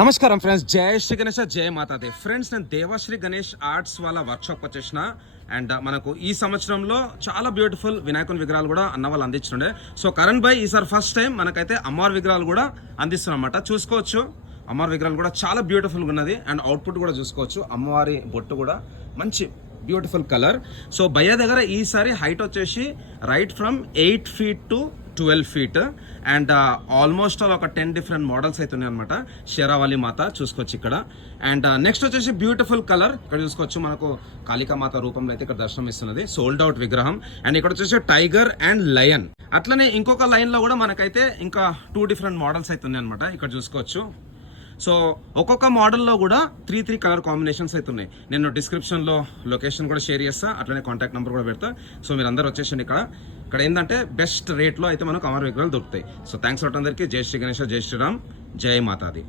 నమస్కారం ఫ్రెండ్స్, జయ శ్రీ గణేష్, జయ మాతాదే. ఫ్రెండ్స్, నేను దేవశ్రీ గణేష్ ఆర్ట్స్ వాళ్ళ వర్క్షాప్ వచ్చేసిన. అండ్ మనకు ఈ సంవత్సరంలో చాలా బ్యూటిఫుల్ వినాయకుని విగ్రహాలు కూడా అన్న వాళ్ళు అందించుండే. సో కరణ్ భాయ్ ఈసారి ఫస్ట్ టైం మనకైతే అమ్మవారి విగ్రహాలు కూడా అందిస్తున్నమాట. చూసుకోవచ్చు, అమ్మవారి విగ్రహాలు కూడా చాలా బ్యూటిఫుల్గా ఉన్నది. అండ్ అవుట్పుట్ కూడా చూసుకోవచ్చు, అమ్మవారి బొట్టు కూడా మంచి బ్యూటిఫుల్ కలర్. సో భయ్య దగ్గర ఈసారి హైట్ వచ్చేసి right from 8 feet to 12 feet and almost ఒక 10 డిఫరెంట్ మోడల్స్ అయితే ఉన్నాయి అనమాట. షేరావాలి మాత చూసుకోవచ్చు ఇక్కడ. అండ్ నెక్స్ట్ వచ్చేసి బ్యూటిఫుల్ కలర్ ఇక్కడ చూసుకోవచ్చు, మనకు కాళికా మాత రూపంలో అయితే ఇక్కడ దర్శనం ఇస్తున్నది. సోల్డ్ అవుట్ విగ్రహం. అండ్ ఇక్కడ వచ్చేసి టైగర్ అండ్ లయన్. అట్లనే ఇంకొక లైన్ లో కూడా మనకైతే ఇంకా 2 డిఫరెంట్ మోడల్స్ అయితే ఉన్నాయి అనమాట. ఇక్కడ చూసుకోవచ్చు. సో ఒక్కొక్క మోడల్లో కూడా 3 కలర్ కాంబినేషన్స్ అయితే ఉన్నాయి. నేను డిస్క్రిప్షన్లో లొకేషన్ కూడా షేర్ చేస్తా, అట్లనే కాంటాక్ట్ నెంబర్ కూడా పెడతా. సో మీరు అందరూ వచ్చేసండి. ఇక్కడ ఏంటంటే బెస్ట్ రేట్లో అయితే మనకు అమర్ విగ్రహాలు దొరుకుతాయి. సో థ్యాంక్స్ ఫర్ అందరికీ. జై శ్రీ గణేష్, జై శ్రీరామ్, జై మాతాది.